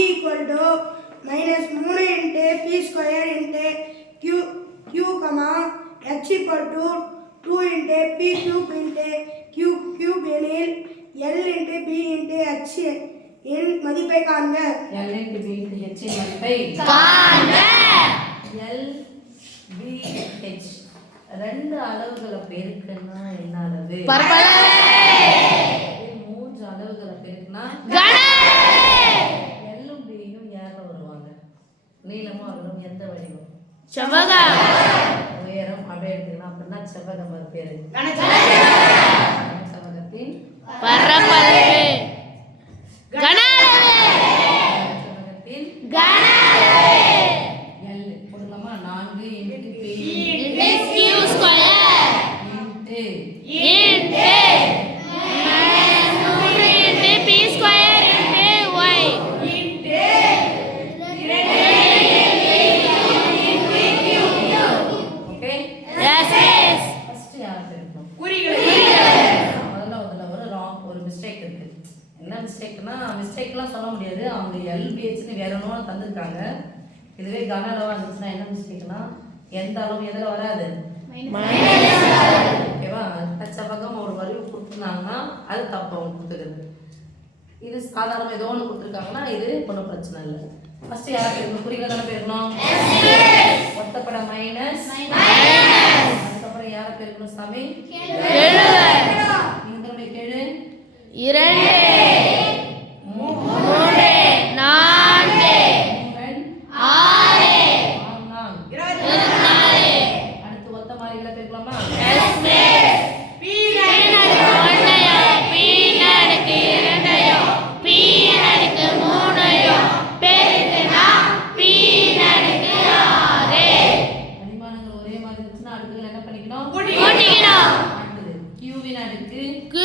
equal to minus 3 into p square into q h equal to 2 into p cube into q cube எனில் l into b into h இன் மதிப்பை காண்க. l into b into h இன் மதிப்பை காண்க. l b h ரெண்டு அளவுகளை பெருக்குனா என்ன அளவு? பரப்பளவு. மூன்று அளவுகளை பெருக்குனா கன அளவு. l உம் b யும் யார வருவாங்க? நீளமும் அகலமும் எந்த வடிவம்? செவ்வகம். உயரம் அப்படியே எடுத்துக்கலாம். அப்படின்னா செவ்வகம் அது பேரு. செவ்வகத்தின் பரப்பளவு. கன அளவு. செவ்வகத்தின் கன அளவு. l போடுங்கம்மா. 4 into p into q square into p square into y into 2 okay yes first யார் தெரியும்? குறிகள். முதல்ல ஒரு மிஸ்டேக் இருக்கு. என்ன மிஸ்டேக்னா மிஸ்டேக்லாம் சொல்ல முடியாது. அவங்க LBHன்னு வேற ஒன்று தந்திருக்காங்க. இதுவே கன அளவா இருந்துச்சுன்னா என்ன மிஸ்டேக்னா எந்த அளவு எதில் வராது? ஓகேவா? செவ்வகம் ஒரு வரிவு கொடுத்துருந்தாங்கன்னா அது தப்பு அவங்க கொடுத்துருக்குது. இது சாதாரண ஏதோ ஒன்று கொடுத்துருக்காங்கன்னா இது ஒன்றும் பிரச்சனை இல்லை. ஃபர்ஸ்ட் யார் பேருக்கணும்? குறிகள் தானே பேருக்கணும். ஒத்தப்பட மைனஸ் அதுக்கப்புறம் யார பேருக்கணும் சாமி? இதனுடைய கேளு 2 3 4 அடுத்து ஒத்த மாறிகளை பேருக்கலாமா? பரிமாணங்கள் ஒரே மாதிரி இருந்துச்சுன்னா அடுத்து என்ன பண்ணிக்கணும்? கூட்டிக்கணும். அடுத்து q வின் அடுக்கு q